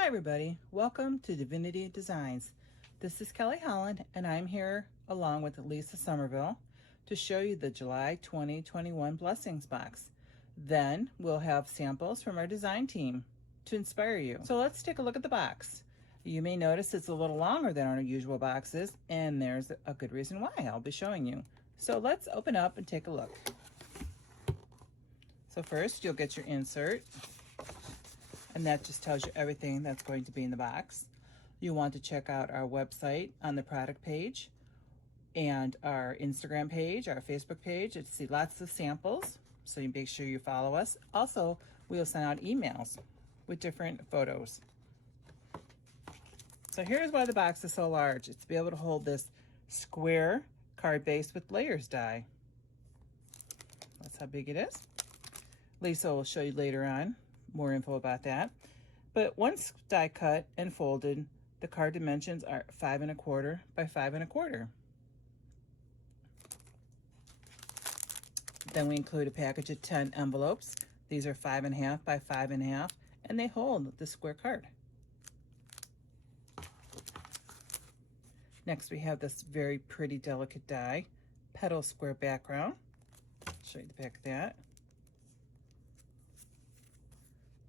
Hi everybody, welcome to Divinity Designs. This is Kelly Holland and I'm here along with Lisa Somerville to show you the July 2021 Blessings box. Then we'll have samples from our design team to inspire you. So let's take a look at the box. You may notice it's a little longer than our usual boxes, and there's a good reason why. I'll be showing you. So let's open up and take a look. So first you'll get your insert, and that just tells you everything that's going to be in the box. You want to check out our website on the product page and our Instagram page, our Facebook page, to see lots of samples, so you make sure you follow us. Also, we'll send out emails with different photos. So here's why the box is so large. It's to be able to hold this square card base with layers die. That's how big it is. Lisa will show you later on more info about that. But once die cut and folded, the card dimensions are 5 1/4 by 5 1/4. Then we include a package of 10 envelopes. These are 5 1/2 by 5 1/2, and they hold the square card. Next, we have this very pretty, delicate die, petal square background. I'll show you the back of that.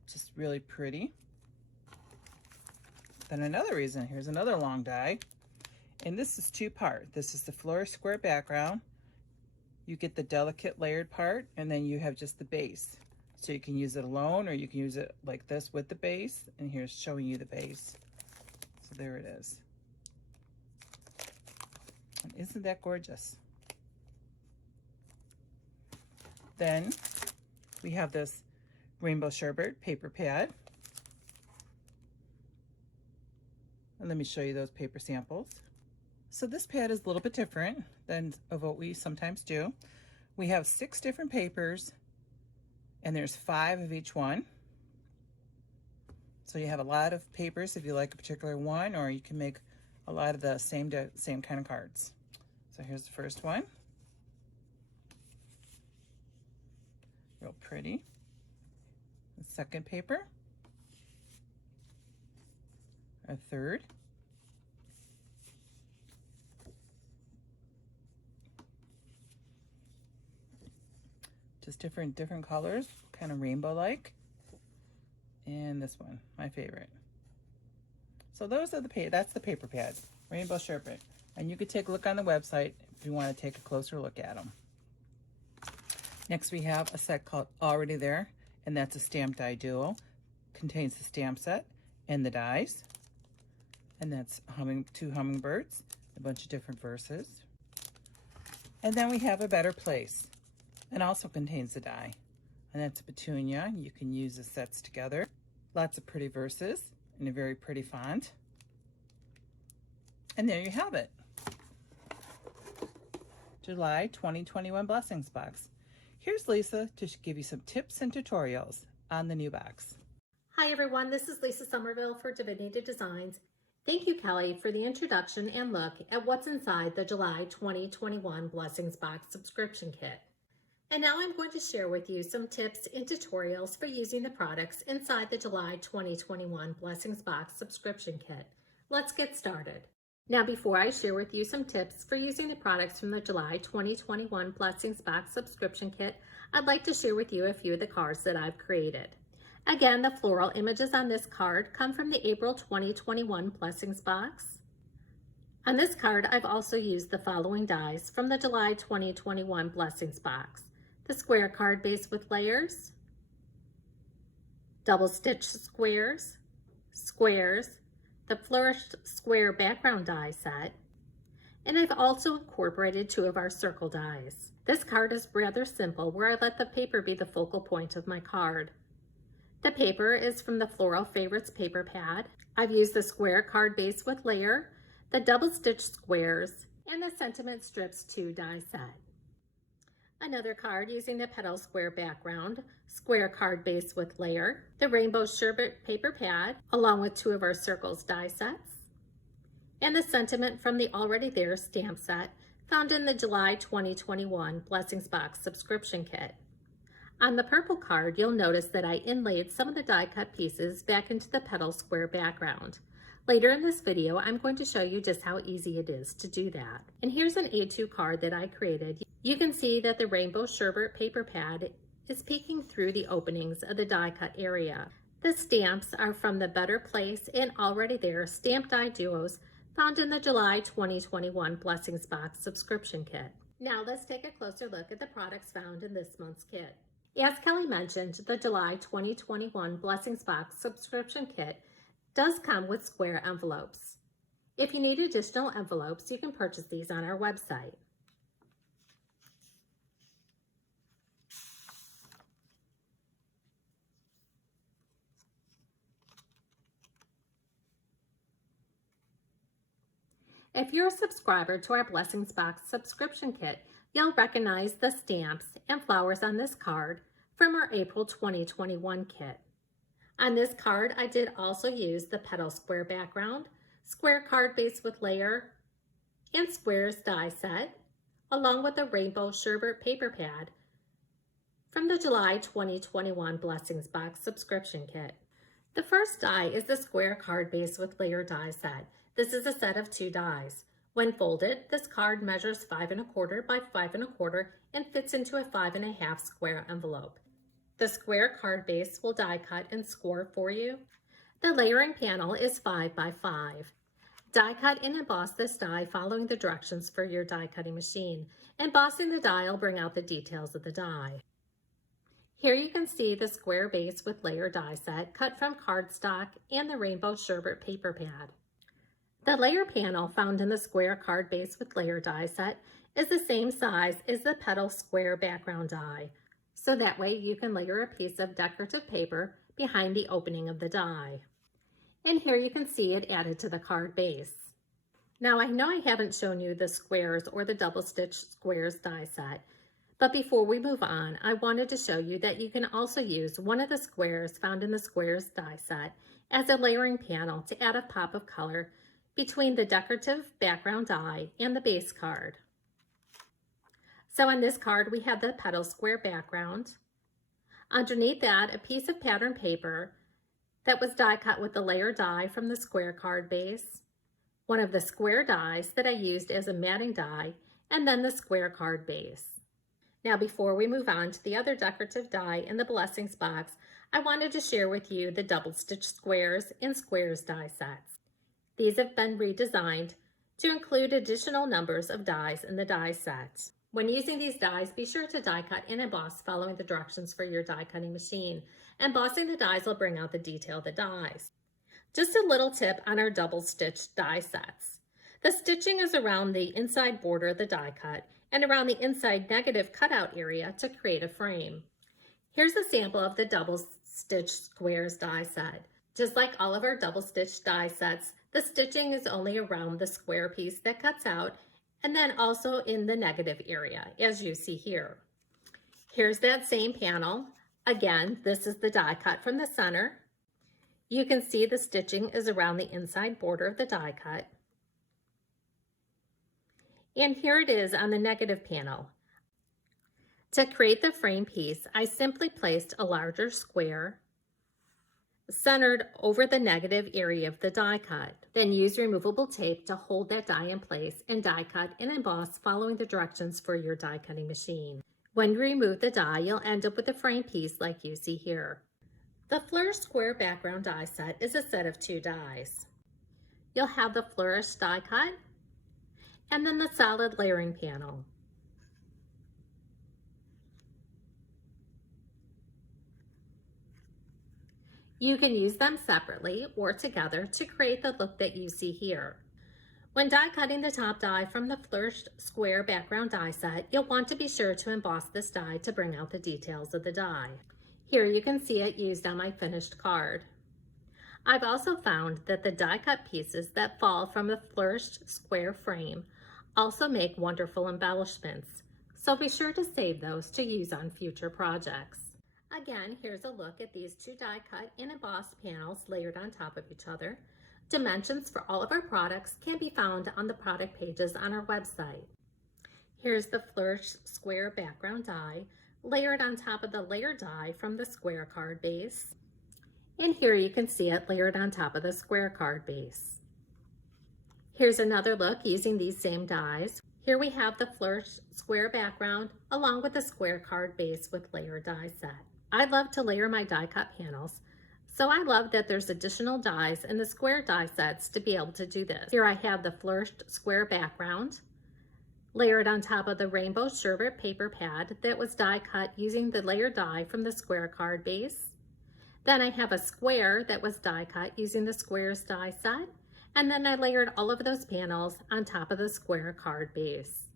Just really pretty. Then another reason, here's another long die, and this is two-part. This is the floor square background. You get the delicate layered part, and then you have just the base. So you can use it alone, or you can use it like this with the base, and here's showing you the base. So there it is. And isn't that gorgeous? Then we have this rainbow sherbet paper pad. And let me show you those paper samples. So this pad is a little bit different than of what we sometimes do. We have 6 different papers, and there's 5 of each one. So you have a lot of papers if you like a particular one, or you can make a lot of the same kind of cards. So here's the first one. Real pretty. The second paper, a third, just different colors, kind of rainbow-like, and this one, my favorite. So those are that's the paper pads, rainbow sherbet, and you could take a look on the website if you want to take a closer look at them. Next, we have a set called Already There, and that's a stamp die duo. Contains the stamp set and the dies, and that's 2 hummingbirds, a bunch of different verses. And then we have A Better Place, and also contains the die, and that's a petunia. You can use the sets together. Lots of pretty verses in a very pretty font. And there you have it. July 2021 Blessings box. Here's Lisa to give you some tips and tutorials on the new box. Hi everyone, this is Lisa Somerville for Divinity Designs. Thank you, Kelly, for the introduction and look at what's inside the July 2021 Blessings Box subscription kit. And now I'm going to share with you some tips and tutorials for using the products inside the July 2021 Blessings Box subscription kit. Let's get started. Now, before I share with you some tips for using the products from the July 2021 Blessings Box subscription kit, I'd like to share with you a few of the cards that I've created. Again, the floral images on this card come from the April 2021 Blessings Box. On this card, I've also used the following dies from the July 2021 Blessings Box: the square card base with layers, double stitch squares, squares, the flourished square background die set, and I've also incorporated 2 of our circle dies. This card is rather simple, where I let the paper be the focal point of my card. The paper is from the Floral Favorites paper pad. I've used the square card base with layer, the double stitch squares, and the Sentiment Strips 2 die set. Another card using the petal square background, square card base with layer, the Rainbow Sherbet paper pad, along with 2 of our circles die sets, and the sentiment from the Already There stamp set found in the July 2021 Blessings Box subscription kit. On the purple card, you'll notice that I inlaid some of the die cut pieces back into the petal square background. Later in this video, I'm going to show you just how easy it is to do that. And here's an A2 card that I created. You can see that the rainbow sherbet paper pad is peeking through the openings of the die cut area. The stamps are from the Better Place and Already There Stamped Die Duos found in the July 2021 Blessings Box subscription kit. Now let's take a closer look at the products found in this month's kit. As Kelly mentioned, the July 2021 Blessings Box subscription kit does come with square envelopes. If you need additional envelopes, you can purchase these on our website. If you're a subscriber to our Blessings Box subscription kit, you'll recognize the stamps and flowers on this card from our April 2021 kit. On this card, I did also use the petal square background, square card base with layer, and squares die set, along with a rainbow sherbet paper pad from the July 2021 Blessings Box subscription kit. The first die is the square card base with layer die set. This is a set of 2 dies. When folded, this card measures 5 1/4 by 5 1/4 and fits into a 5 1/2 square envelope. The square card base will die cut and score for you. The layering panel is 5 by 5. Die cut and emboss this die following the directions for your die cutting machine. Embossing the die will bring out the details of the die. Here you can see the square base with layer die set cut from cardstock and the rainbow sherbet paper pad. The layer panel found in the square card base with layer die set is the same size as the petal square background die, so that way you can layer a piece of decorative paper behind the opening of the die. And here you can see it added to the card base. Now I know I haven't shown you the squares or the double stitch squares die set, but before we move on, I wanted to show you that you can also use one of the squares found in the squares die set as a layering panel to add a pop of color between the decorative background die and the base card. So on this card, we have the petal square background. Underneath that, a piece of pattern paper that was die cut with the layer die from the square card base, one of the square dies that I used as a matting die, and then the square card base. Now, before we move on to the other decorative die in the Blessings Box, I wanted to share with you the double stitch squares and squares die sets. These have been redesigned to include additional numbers of dies in the die set. When using these dies, be sure to die cut and emboss following the directions for your die cutting machine. Embossing the dies will bring out the detail of the dies. Just a little tip on our double stitch die sets. The stitching is around the inside border of the die cut and around the inside negative cutout area to create a frame. Here's a sample of the double stitch squares die set. Just like all of our double stitch die sets, the stitching is only around the square piece that cuts out and then also in the negative area, as you see here. Here's that same panel. Again, this is the die cut from the center. You can see the stitching is around the inside border of the die cut. And here it is on the negative panel. To create the frame piece, I simply placed a larger square centered over the negative area of the die cut. Then use removable tape to hold that die in place and die cut and emboss following the directions for your die cutting machine. When you remove the die, you'll end up with a frame piece like you see here. The Flourish Square Background die set is a set of 2 dies. You'll have the Flourish die cut and then the solid layering panel. You can use them separately or together to create the look that you see here. When die cutting the top die from the Flourished Square Background die set, you'll want to be sure to emboss this die to bring out the details of the die. Here you can see it used on my finished card. I've also found that the die cut pieces that fall from the Flourished Square frame also make wonderful embellishments, so be sure to save those to use on future projects. Again, here's a look at these 2 die cut and embossed panels layered on top of each other. Dimensions for all of our products can be found on the product pages on our website. Here's the Flourish Square Background die layered on top of the layer die from the square card base. And here you can see it layered on top of the square card base. Here's another look using these same dies. Here we have the flourished square background along with the square card base with layer die set. I love to layer my die cut panels, so I love that there's additional dies in the square die sets to be able to do this. Here I have the flourished square background layered on top of the rainbow sherbet paper pad that was die cut using the layer die from the square card base. Then I have a square that was die cut using the squares die set, and then I layered all of those panels on top of the square card base.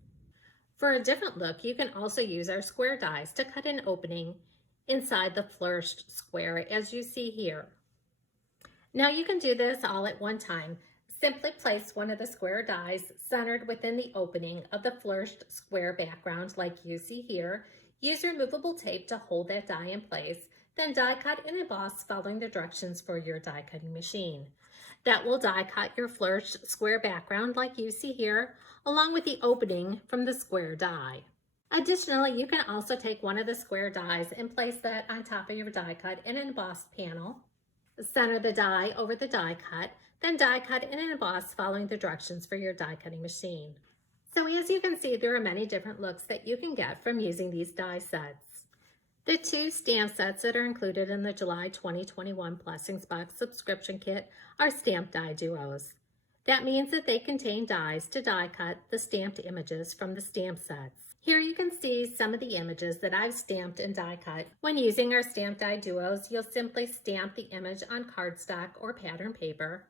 For a different look, you can also use our square dies to cut an opening inside the flourished square as you see here. Now you can do this all at one time. Simply place one of the square dies centered within the opening of the flourished square background like you see here. Use removable tape to hold that die in place, then die cut and emboss following the directions for your die cutting machine. That will die cut your flourished square background like you see here, along with the opening from the square die. Additionally, you can also take one of the square dies and place that on top of your die cut in an embossed panel. Center the die over the die cut, then die cut and emboss following the directions for your die cutting machine. So as you can see, there are many different looks that you can get from using these die sets. The 2 stamp sets that are included in the July 2021 Blessings Box subscription kit are stamped die duos. That means that they contain dies to die cut the stamped images from the stamp sets. Here you can see some of the images that I've stamped and die cut. When using our stamped die duos, you'll simply stamp the image on cardstock or pattern paper.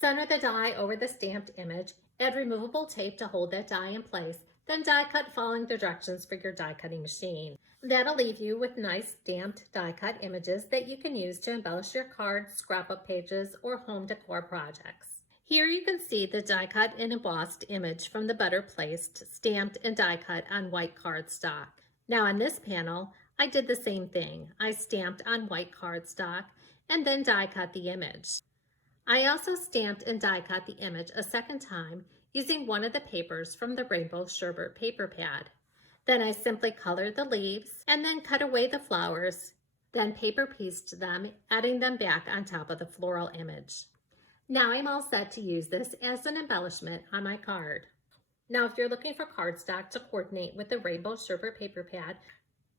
Center the die over the stamped image, add removable tape to hold that die in place, then die cut following the directions for your die cutting machine. That'll leave you with nice stamped die cut images that you can use to embellish your cards, scrapbook pages, or home decor projects. Here you can see the die cut and embossed image from the better placed, stamped and die cut on white cardstock. Now on this panel, I did the same thing. I stamped on white cardstock and then die cut the image. I also stamped and die cut the image a second time using one of the papers from the rainbow sherbet paper pad. Then I simply colored the leaves and then cut away the flowers, then paper pieced them, adding them back on top of the floral image. Now I'm all set to use this as an embellishment on my card. Now if you're looking for cardstock to coordinate with the rainbow sherbet paper pad,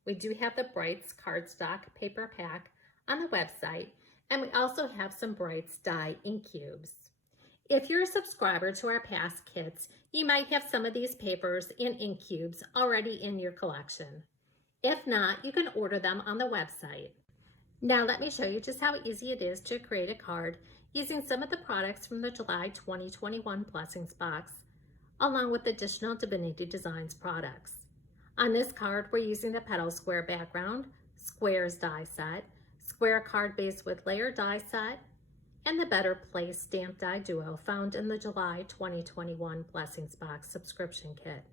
we do have the Brights cardstock paper pack on the website, and we also have some Brights die ink cubes. If you're a subscriber to our past kits, you might have some of these papers and ink cubes already in your collection. If not, you can order them on the website. Now let me show you just how easy it is to create a card using some of the products from the July 2021 Blessings Box, along with additional Divinity Designs products. On this card, we're using the petal square background, squares die set, square card base with layer die set, and the Better Place Stamped Die Duo found in the July 2021 Blessings Box subscription kit.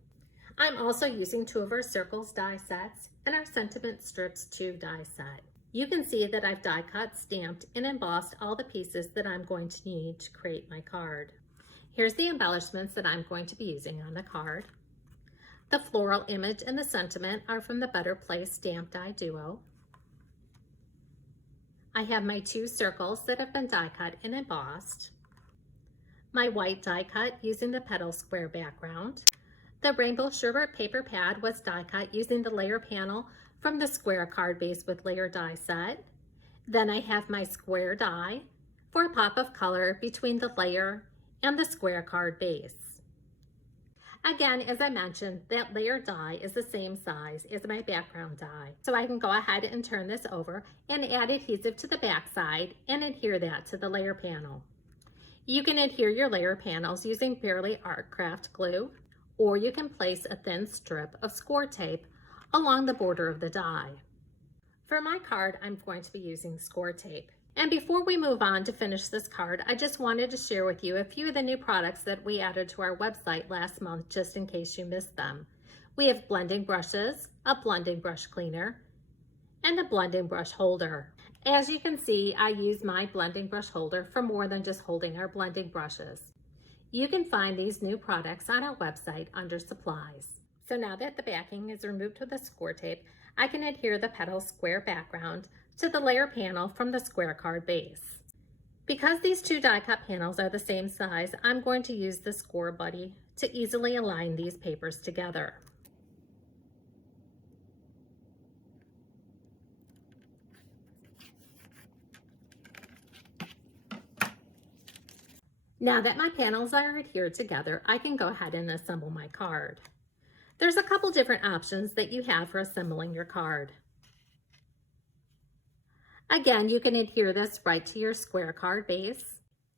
I'm also using 2 of our circles die sets and our Sentiment Strips 2 die set. You can see that I've die cut, stamped, and embossed all the pieces that I'm going to need to create my card. Here's the embellishments that I'm going to be using on the card. The floral image and the sentiment are from the Better Place Stamped Die Duo. I have my 2 circles that have been die cut and embossed. My white die cut using the petal square background. The rainbow sherbet paper pad was die cut using the layer panel from the square card base with layer die set. Then I have my square die for a pop of color between the layer and the square card base. Again, as I mentioned, that layer die is the same size as my background die. So I can go ahead and turn this over and add adhesive to the back side and adhere that to the layer panel. You can adhere your layer panels using Fairly Art Craft glue, or you can place a thin strip of score tape along the border of the die. For my card, I'm going to be using score tape. And before we move on to finish this card, I just wanted to share with you a few of the new products that we added to our website last month, just in case you missed them. We have blending brushes, a blending brush cleaner, and a blending brush holder. As you can see, I use my blending brush holder for more than just holding our blending brushes. You can find these new products on our website under supplies. So now that the backing is removed with the score tape, I can adhere the petal square background to the layer panel from the square card base. Because these two die cut panels are the same size, I'm going to use the score buddy to easily align these papers together. Now that my panels are adhered together, I can go ahead and assemble my card. There's a couple different options that you have for assembling your card. Again, you can adhere this right to your square card base.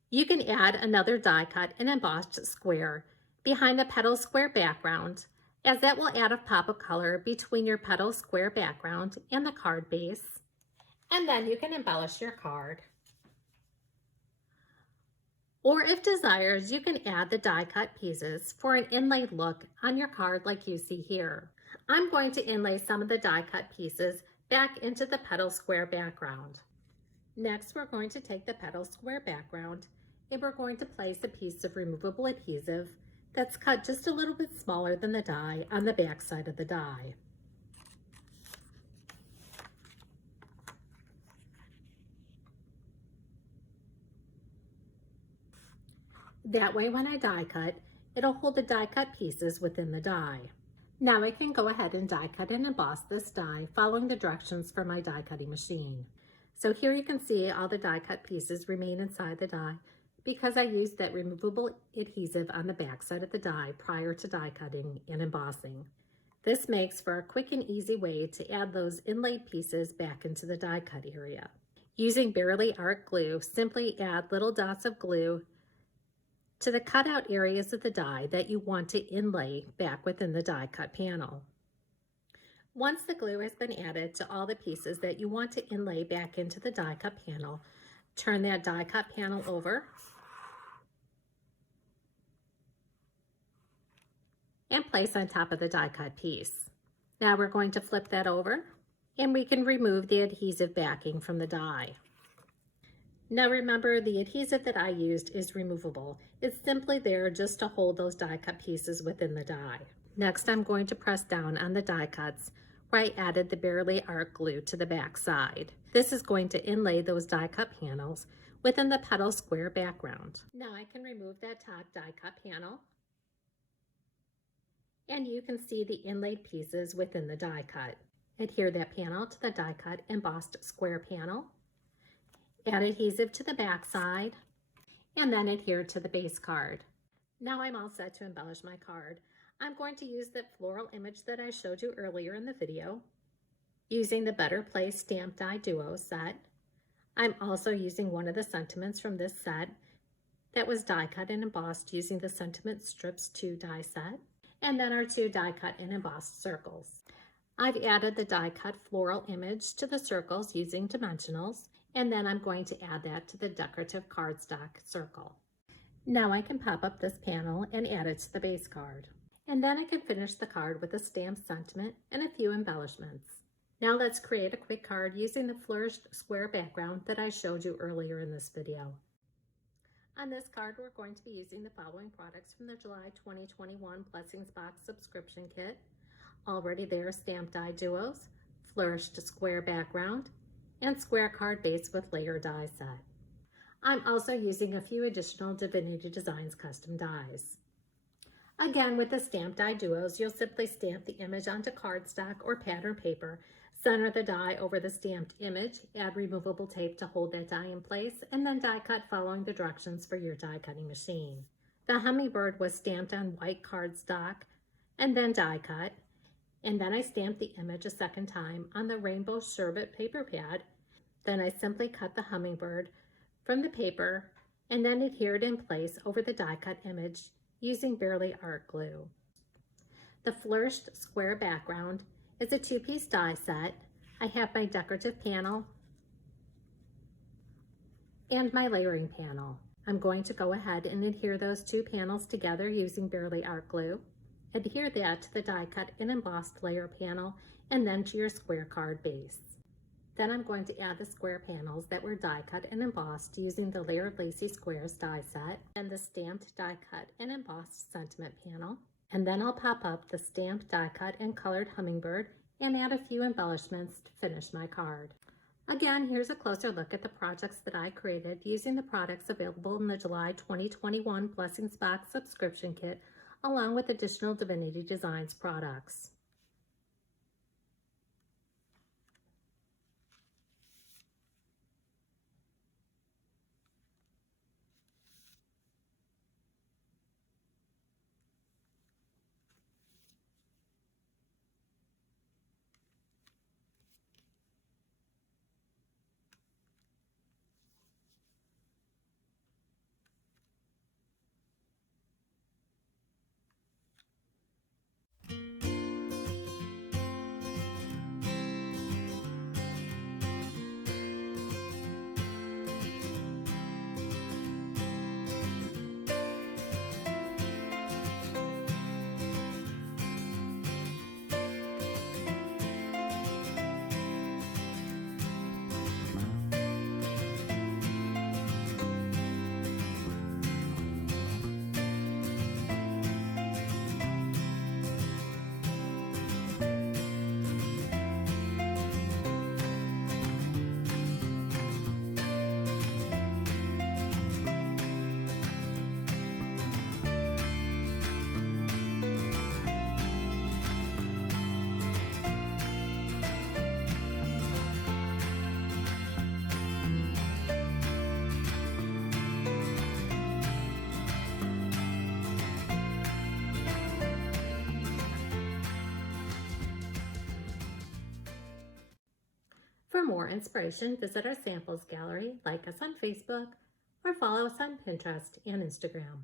You can add another die cut and embossed square behind the petal square background, as that will add a pop of color between your petal square background and the card base. And then you can embellish your card. Or if desired, you can add the die cut pieces for an inlaid look on your card like you see here. I'm going to inlay some of the die cut pieces back into the petal square background. Next, we're going to take the petal square background and we're going to place a piece of removable adhesive that's cut just a little bit smaller than the die on the back side of the die. That way when I die cut, it'll hold the die cut pieces within the die. Now I can go ahead and die cut and emboss this die following the directions from my die cutting machine. So here you can see all the die cut pieces remain inside the die because I used that removable adhesive on the back side of the die prior to die cutting and embossing. This makes for a quick and easy way to add those inlaid pieces back into the die cut area. Using Barely Art glue, simply add little dots of glue to the cutout areas of the die that you want to inlay back within the die cut panel. Once the glue has been added to all the pieces that you want to inlay back into the die cut panel, turn that die cut panel over and place on top of the die cut piece. Now we're going to flip that over and we can remove the adhesive backing from the die. Now remember, the adhesive that I used is removable. It's simply there just to hold those die cut pieces within the die. Next, I'm going to press down on the die cuts where I added the Barely Art glue to the back side. This is going to inlay those die cut panels within the petal square background. Now I can remove that top die cut panel and you can see the inlaid pieces within the die cut. Adhere that panel to the die cut embossed square panel. Add adhesive to the back side, and then adhere to the base card. Now I'm all set to embellish my card. I'm going to use that floral image that I showed you earlier in the video, using the Better Place Stamp Die Duo set. I'm also using one of the sentiments from this set that was die cut and embossed using the Sentiment Strips 2 die set, and then our 2 die cut and embossed circles. I've added the die cut floral image to the circles using dimensionals, and then I'm going to add that to the decorative cardstock circle. Now I can pop up this panel and add it to the base card. And then I can finish the card with a stamped sentiment and a few embellishments. Now let's create a quick card using the flourished square background that I showed you earlier in this video. On this card, we're going to be using the following products from the July 2021 Blessings Box subscription kit. Already there, Stamped Die Duos, flourished square background, and square card base with layer die set. I'm also using a few additional Divinity Designs custom dies. Again, with the Stamped Die Duos, you'll simply stamp the image onto cardstock or pattern paper, center the die over the stamped image, add removable tape to hold that die in place, and then die cut following the directions for your die cutting machine. The hummingbird was stamped on white cardstock and then die cut, and then I stamped the image a second time on the rainbow sherbet paper pad. Then I simply cut the hummingbird from the paper and then adhered in place over the die cut image using Barely Art glue. The flourished square background is a 2-piece die set. I have my decorative panel and my layering panel. I'm going to go ahead and adhere those 2 panels together using Barely Art glue. Adhere that to the die cut and embossed layer panel and then to your square card base. Then I'm going to add the square panels that were die cut and embossed using the Layered Lacy Squares die set and the stamped die cut and embossed sentiment panel. And then I'll pop up the stamped die cut and colored hummingbird and add a few embellishments to finish my card. Again, here's a closer look at the projects that I created using the products available in the July 2021 Blessings Box subscription kit, along with additional Divinity Designs products. For more inspiration, visit our samples gallery, like us on Facebook, or follow us on Pinterest and Instagram.